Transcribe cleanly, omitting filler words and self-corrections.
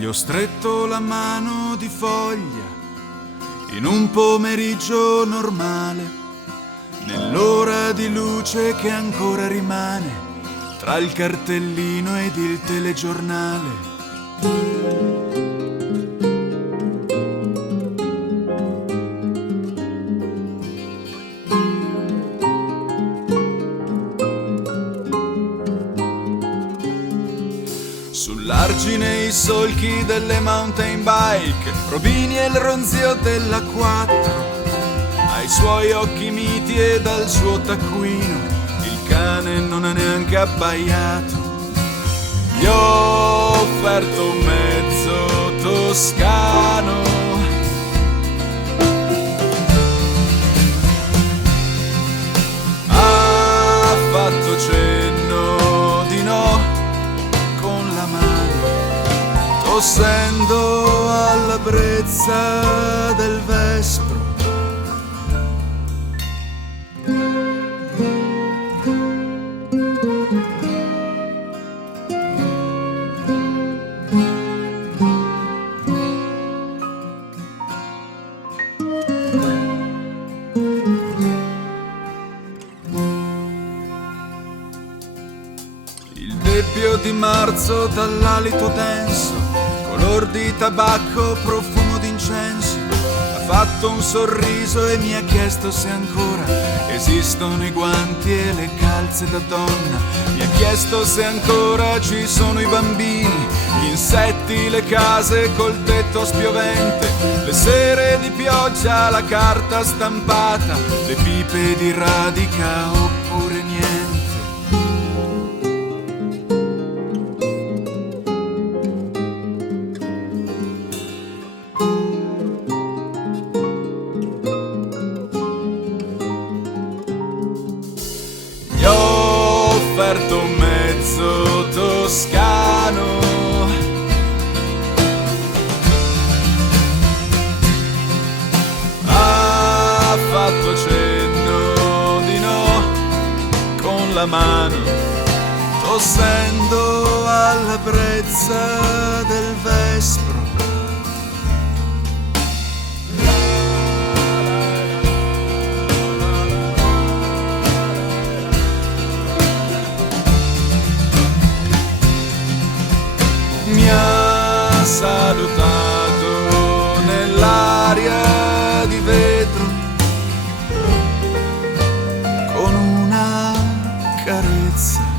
Gli ho stretto la mano di foglia in un pomeriggio normale, nell'ora di luce che ancora rimane tra il cartellino ed il telegiornale. Sull'argine i solchi delle mountain bike, Robini e il ronzio della 4, ai suoi occhi miti e dal suo taccuino il cane non ha neanche abbaiato. Gli ho offerto un mezzo toscano, ha fatto cenno di no con la mano, tossendo alla brezza del vespro. Il debbio di marzo dall'alito denso, color di tabacco, profumo d'incenso, ha fatto un sorriso e mi ha chiesto se ancora esistono i guanti e le calze da donna. Mi ha chiesto se ancora ci sono i bambini, gli insetti, le case col tetto spiovente, le sere di pioggia, la carta stampata, le pipe di radica oppure niente. Gli ho offerto un mezzo toscano, ha fatto cenno di no con la mano, tossendo alla brezza del vespro. Mi ha salutato nell'aria di vetro con una carezza.